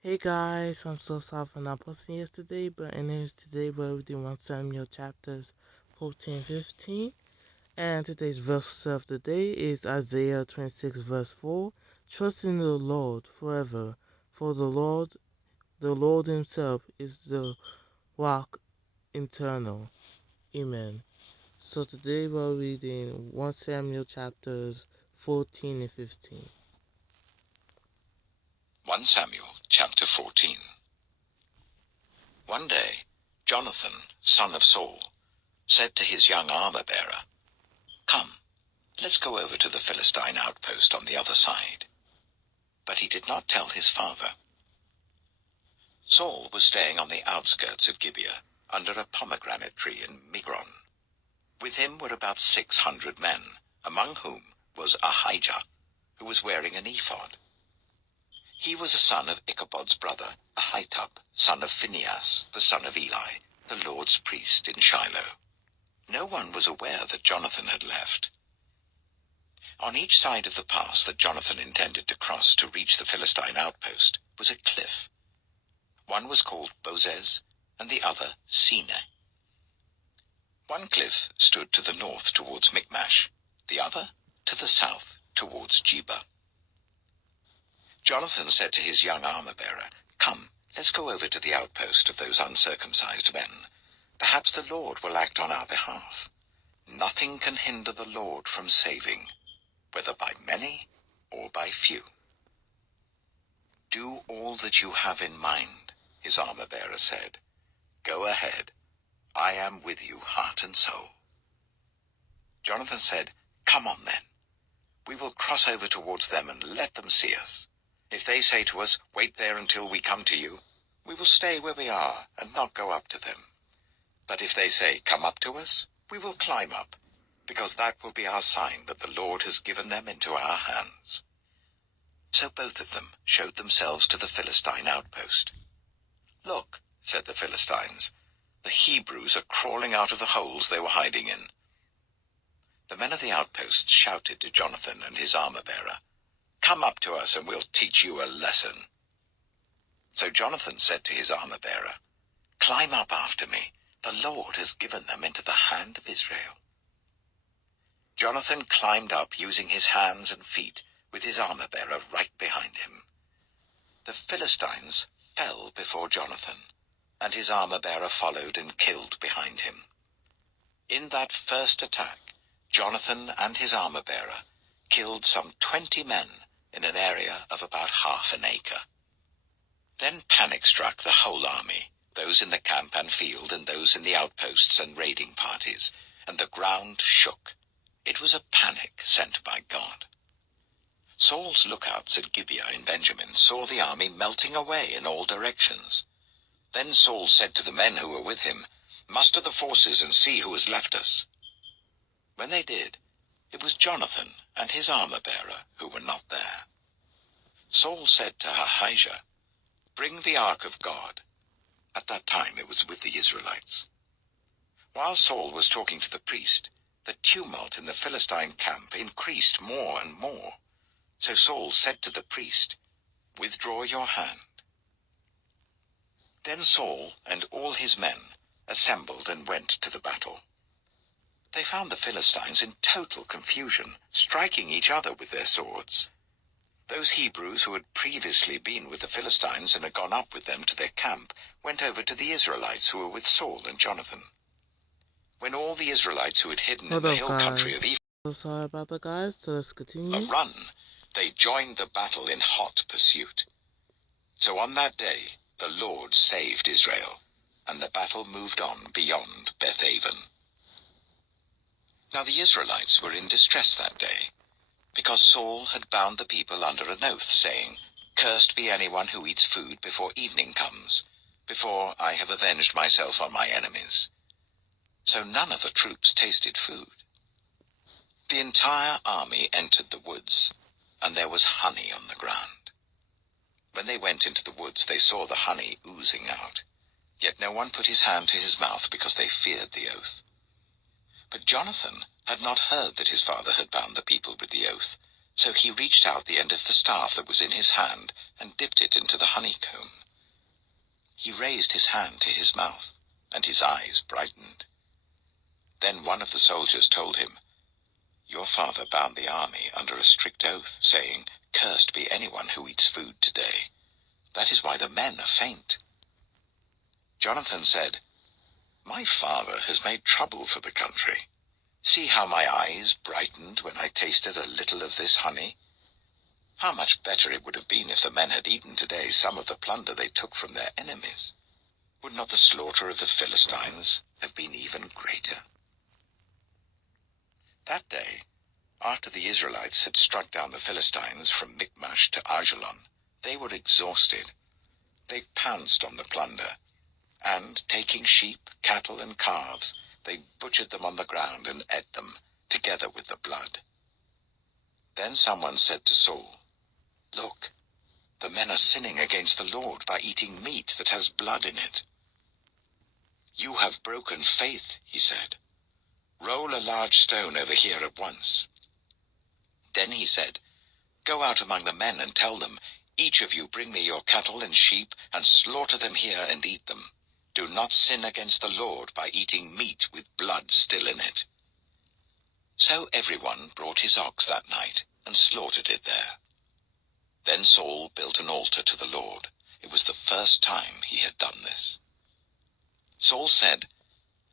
Hey guys, I'm so sorry for not posting yesterday, but anyways, today we're reading 1 Samuel chapters 14 15. And today's verse of the day is Isaiah 26 verse 4. Trust in the Lord forever, for the Lord himself is the rock eternal. Amen. So today we're reading 1 Samuel chapters 14 and 15. 1 Samuel chapter 14. One day, Jonathan, son of Saul, said to his young armor-bearer, "Come, let's go over to the Philistine outpost on the other side." But he did not tell his father. Saul was staying on the outskirts of Gibeah, under a pomegranate tree in Migron. With him were about 600 men, among whom was Ahijah, who was wearing an ephod. He was a son of Ichabod's brother, Ahitub, son of Phinehas, the son of Eli, the Lord's priest in Shiloh. No one was aware that Jonathan had left. On each side of the pass that Jonathan intended to cross to reach the Philistine outpost was a cliff. One was called Bozez, and the other Seneh. One cliff stood to the north towards Michmash, the other to the south towards Geba. Jonathan said to his young armor-bearer, "Come, let's go over to the outpost of those uncircumcised men. Perhaps the Lord will act on our behalf. Nothing can hinder the Lord from saving, whether by many or by few." "Do all that you have in mind," his armor-bearer said. "Go ahead. I am with you, heart and soul." Jonathan said, "Come on then. We will cross over towards them and let them see us. If they say to us, 'Wait there until we come to you,' we will stay where we are and not go up to them. But if they say, 'Come up to us,' we will climb up, because that will be our sign that the Lord has given them into our hands." So both of them showed themselves to the Philistine outpost. "Look," said the Philistines, "the Hebrews are crawling out of the holes they were hiding in." The men of the outposts shouted to Jonathan and his armor-bearer, "Come up to us and we'll teach you a lesson." So Jonathan said to his armor-bearer, "Climb up after me. The Lord has given them into the hand of Israel." Jonathan climbed up using his hands and feet, with his armor-bearer right behind him. The Philistines fell before Jonathan, and his armor-bearer followed and killed behind him. In that first attack, Jonathan and his armor-bearer killed some 20 men in an area of about half an acre. Then panic struck the whole army, those in the camp and field and those in the outposts and raiding parties, and the ground shook. It was a panic sent by God. Saul's lookouts at Gibeah in Benjamin saw the army melting away in all directions. Then Saul said to the men who were with him, "Muster the forces and see who has left us." When they did, it was Jonathan and his armor-bearer who were not there. Saul said to Ahijah, "Bring the ark of God." At that time it was with the Israelites. While Saul was talking to the priest, the tumult in the Philistine camp increased more and more. So Saul said to the priest, "Withdraw your hand." Then Saul and all his men assembled and went to the battle. They found the Philistines in total confusion, striking each other with their swords. Those Hebrews who had previously been with the Philistines and had gone up with them to their camp went over to the Israelites who were with Saul and Jonathan. When all the Israelites who had hidden in the hill country of Ephraim So sorry about that, guys. So let's continue. run, they joined the battle in hot pursuit. So on that day the Lord saved Israel, and the battle moved on beyond Beth-aven. Now the Israelites were in distress that day, because Saul had bound the people under an oath, saying, "Cursed be anyone who eats food before evening comes, before I have avenged myself on my enemies." So none of the troops tasted food. The entire army entered the woods, and there was honey on the ground. When they went into the woods, they saw the honey oozing out, yet no one put his hand to his mouth because they feared the oath. But Jonathan had not heard that his father had bound the people with the oath, So he reached out the end of the staff that was in his hand and dipped it into the honeycomb. He raised his hand to his mouth, and his eyes brightened. Then one of the soldiers told him, "Your father bound the army under a strict oath, saying, 'Cursed be anyone who eats food today.' That is why the men are faint." Jonathan said, "My father has made trouble for the country. See how my eyes brightened when I tasted a little of this honey. How much better it would have been if the men had eaten today some of the plunder they took from their enemies. Would not the slaughter of the Philistines have been even greater?" That day, after the Israelites had struck down the Philistines from Michmash to Ajalon, they were exhausted. They pounced on the plunder, and, taking sheep, cattle, and calves, they butchered them on the ground and ate them, together with the blood. Then someone said to Saul, "Look, the men are sinning against the Lord by eating meat that has blood in it." "You have broken faith," he said. "Roll a large stone over here at once." Then he said, "Go out among the men and tell them, 'Each of you bring me your cattle and sheep, and slaughter them here and eat them. Do not sin against the Lord by eating meat with blood still in it.'" So everyone brought his ox that night and slaughtered it there. Then Saul built an altar to the Lord. It was the first time he had done this. Saul said,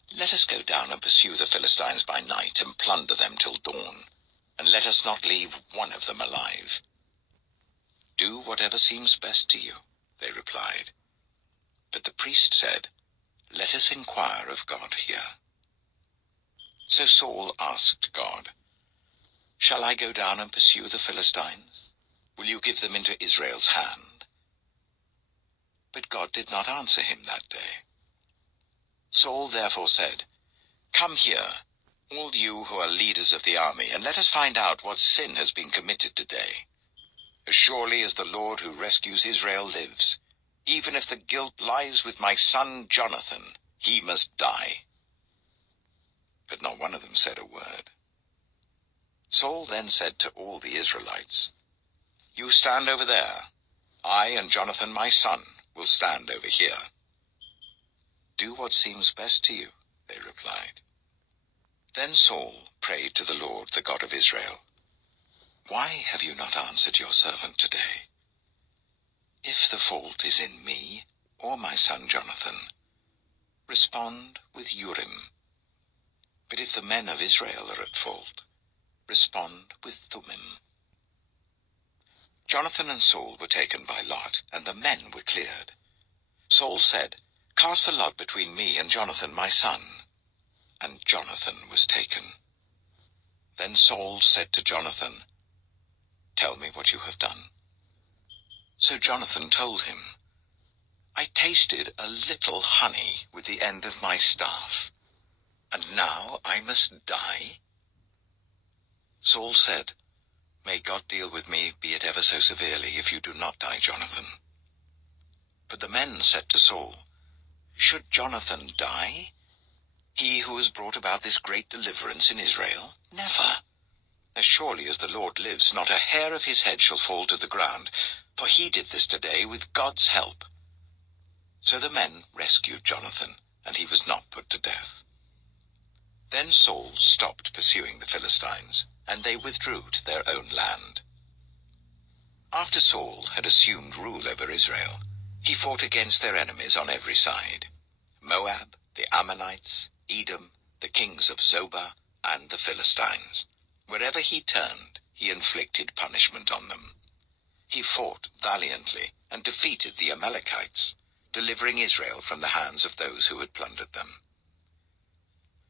"Let us go down and pursue the Philistines by night and plunder them till dawn, and let us not leave one of them alive." "Do whatever seems best to you," they replied. But the priest said, "Let us inquire of God here." So Saul asked God, "Shall I go down and pursue the Philistines? Will you give them into Israel's hand?" But God did not answer him that day. Saul therefore said, "Come here, all you who are leaders of the army, and let us find out what sin has been committed today. As surely as the Lord who rescues Israel lives, even if the guilt lies with my son Jonathan, he must die." But not one of them said a word. Saul then said to all the Israelites, "You stand over there. I and Jonathan my son will stand over here." "Do what seems best to you," they replied. Then Saul prayed to the Lord, the God of Israel, "Why have you not answered your servant today? If the fault is in me or my son Jonathan, respond with Urim. But if the men of Israel are at fault, respond with Thummim." Jonathan and Saul were taken by lot, and the men were cleared. Saul said, "Cast the lot between me and Jonathan my son." And Jonathan was taken. Then Saul said to Jonathan, "Tell me what you have done." So Jonathan told him, "I tasted a little honey with the end of my staff, and now I must die?" Saul said, "May God deal with me, be it ever so severely, if you do not die, Jonathan." But the men said to Saul, "Should Jonathan die? He who has brought about this great deliverance in Israel? Never. As surely as the Lord lives, not a hair of his head shall fall to the ground, for he did this today with God's help." So the men rescued Jonathan, and he was not put to death. Then Saul stopped pursuing the Philistines, and they withdrew to their own land. After Saul had assumed rule over Israel, he fought against their enemies on every side: Moab, the Ammonites, Edom, the kings of Zobah, and the Philistines. Wherever he turned, he inflicted punishment on them. He fought valiantly and defeated the Amalekites, delivering Israel from the hands of those who had plundered them.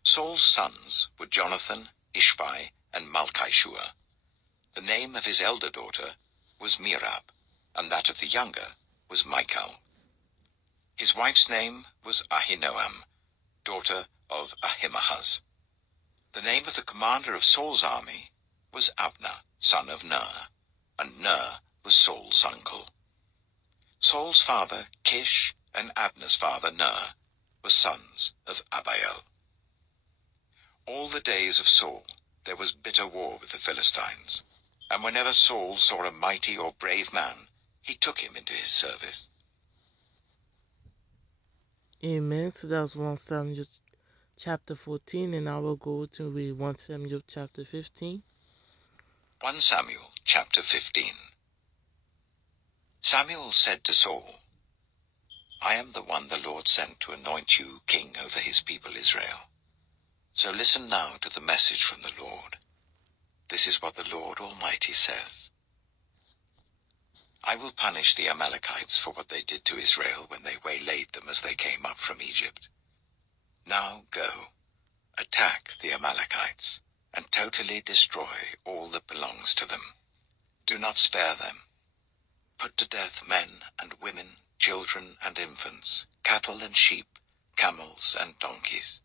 Saul's sons were Jonathan, Ishvi, and Malchishua. The name of his elder daughter was Merab, and that of the younger was Michal. His wife's name was Ahinoam, daughter of Ahimaaz. The name of the commander of Saul's army was Abner, son of Ner, and Ner was Saul's uncle. Saul's father, Kish, and Abner's father, Ner, were sons of Abiel. All the days of Saul there was bitter war with the Philistines. And whenever Saul saw a mighty or brave man, he took him into his service. Amen. So that was 1 Samuel chapter 14, and I will go to read 1 Samuel chapter 15. 1 Samuel chapter 15. Samuel said to Saul, I am the one the Lord sent to anoint you king over his people Israel. So listen now to the message from the Lord. This is what the Lord Almighty says. I will punish the Amalekites for what they did to Israel when they waylaid them as they came up from Egypt. Now go, attack the Amalekites, and totally destroy all that belongs to them. Do not spare them. Put to death men and women, children and infants, cattle and sheep, camels and donkeys.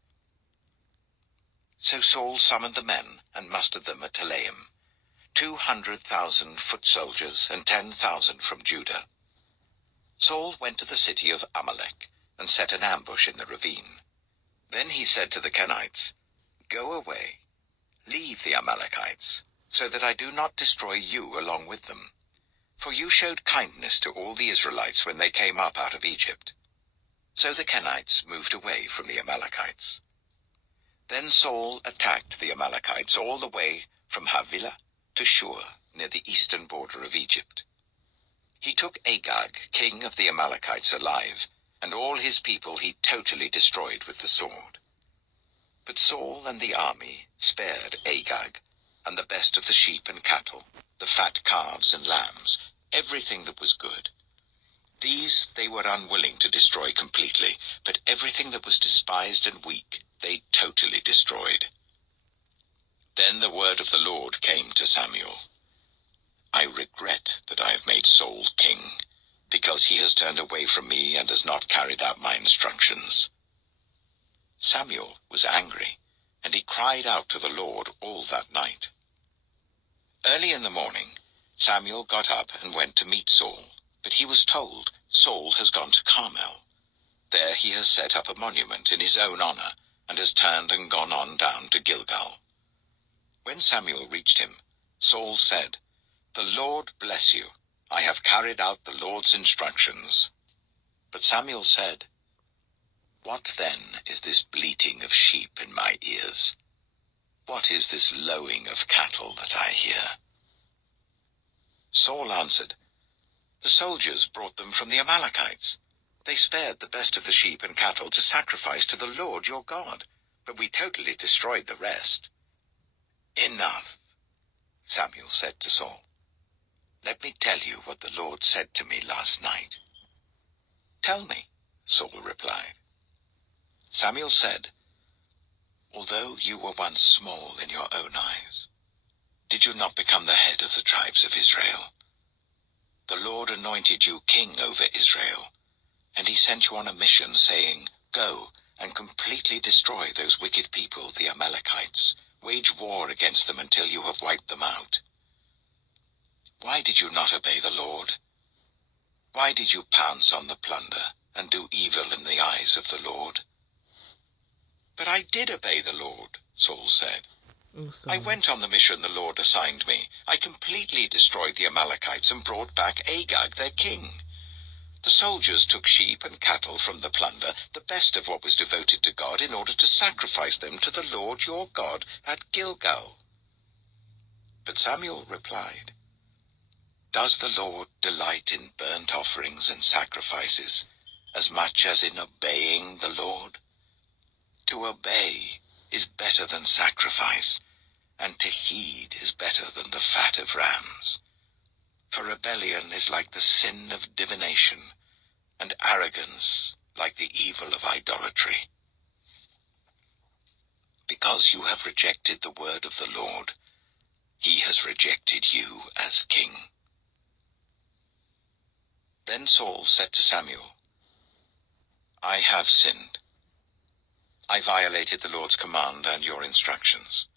So Saul summoned the men and mustered them at Telaim, 200,000 foot soldiers and 10,000 from Judah. Saul went to the city of Amalek and set an ambush in the ravine. Then he said to the Kenites, Go away, leave the Amalekites, so that I do not destroy you along with them. For you showed kindness to all the Israelites when they came up out of Egypt. So the Kenites moved away from the Amalekites. Then Saul attacked the Amalekites all the way from Havilah to Shur, near the eastern border of Egypt. He took Agag, king of the Amalekites, alive, and all his people he totally destroyed with the sword. But Saul and the army spared Agag, and the best of the sheep and cattle, the fat calves and lambs, everything that was good. These they were unwilling to destroy completely, but everything that was despised and weak they totally destroyed. Then the word of the Lord came to Samuel. I regret that I have made Saul king, because he has turned away from me and has not carried out my instructions. Samuel was angry, and he cried out to the Lord all that night. Early in the morning, Samuel got up and went to meet Saul, but he was told, Saul has gone to Carmel. There he has set up a monument in his own honor, and has turned and gone on down to Gilgal. When Samuel reached him, Saul said, The Lord bless you. I have carried out the Lord's instructions. But Samuel said, What then is this bleating of sheep in my ears? What is this lowing of cattle that I hear? Saul answered, The soldiers brought them from the Amalekites. They spared the best of the sheep and cattle to sacrifice to the Lord your God, but we totally destroyed the rest. Enough, Samuel said to Saul. Let me tell you what the Lord said to me last night. Tell me, Saul replied. Samuel said, Although you were once small in your own eyes, did you not become the head of the tribes of Israel? The Lord anointed you king over Israel, and he sent you on a mission, saying, Go and completely destroy those wicked people, the Amalekites. Wage war against them until you have wiped them out. Why did you not obey the Lord? Why did you pounce on the plunder and do evil in the eyes of the Lord? But I did obey the Lord, Saul said. I went on the mission the Lord assigned me. I completely destroyed the Amalekites and brought back Agag, their king. The soldiers took sheep and cattle from the plunder, the best of what was devoted to God, in order to sacrifice them to the Lord your God at Gilgal. But Samuel replied, Does the Lord delight in burnt offerings and sacrifices as much as in obeying the Lord? To obey is better than sacrifice, and to heed is better than the fat of rams. For rebellion is like the sin of divination, and arrogance like the evil of idolatry. Because you have rejected the word of the Lord, he has rejected you as king. Then Saul said to Samuel, I have sinned. I violated the Lord's command and your instructions.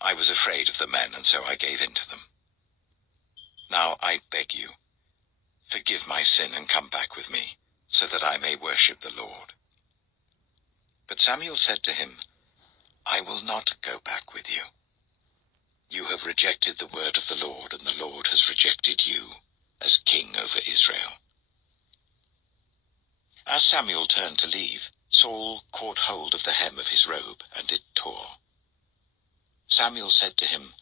I was afraid of the men, and so I gave in to them. Now I beg you, forgive my sin and come back with me, so that I may worship the Lord. But Samuel said to him, I will not go back with you. You have rejected the word of the Lord, and the Lord has rejected you as king over Israel." As Samuel turned to leave, Saul caught hold of the hem of his robe, and it tore. Samuel said to him,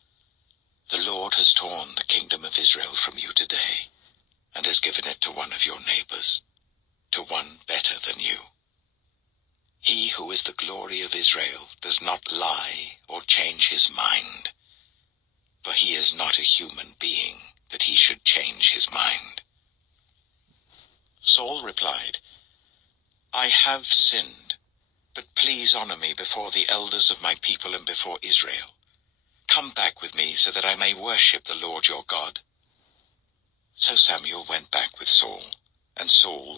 "The Lord has torn the kingdom of Israel from you today, and has given it to one of your neighbors, to one better than you. He who is the glory of Israel does not lie or change his mind, for he is not a human being that he should change his mind." Saul replied, "I have sinned, but please honor me before the elders of my people and before Israel. Come back with me so that I may worship the Lord your God." So Samuel went back with Saul, and Saul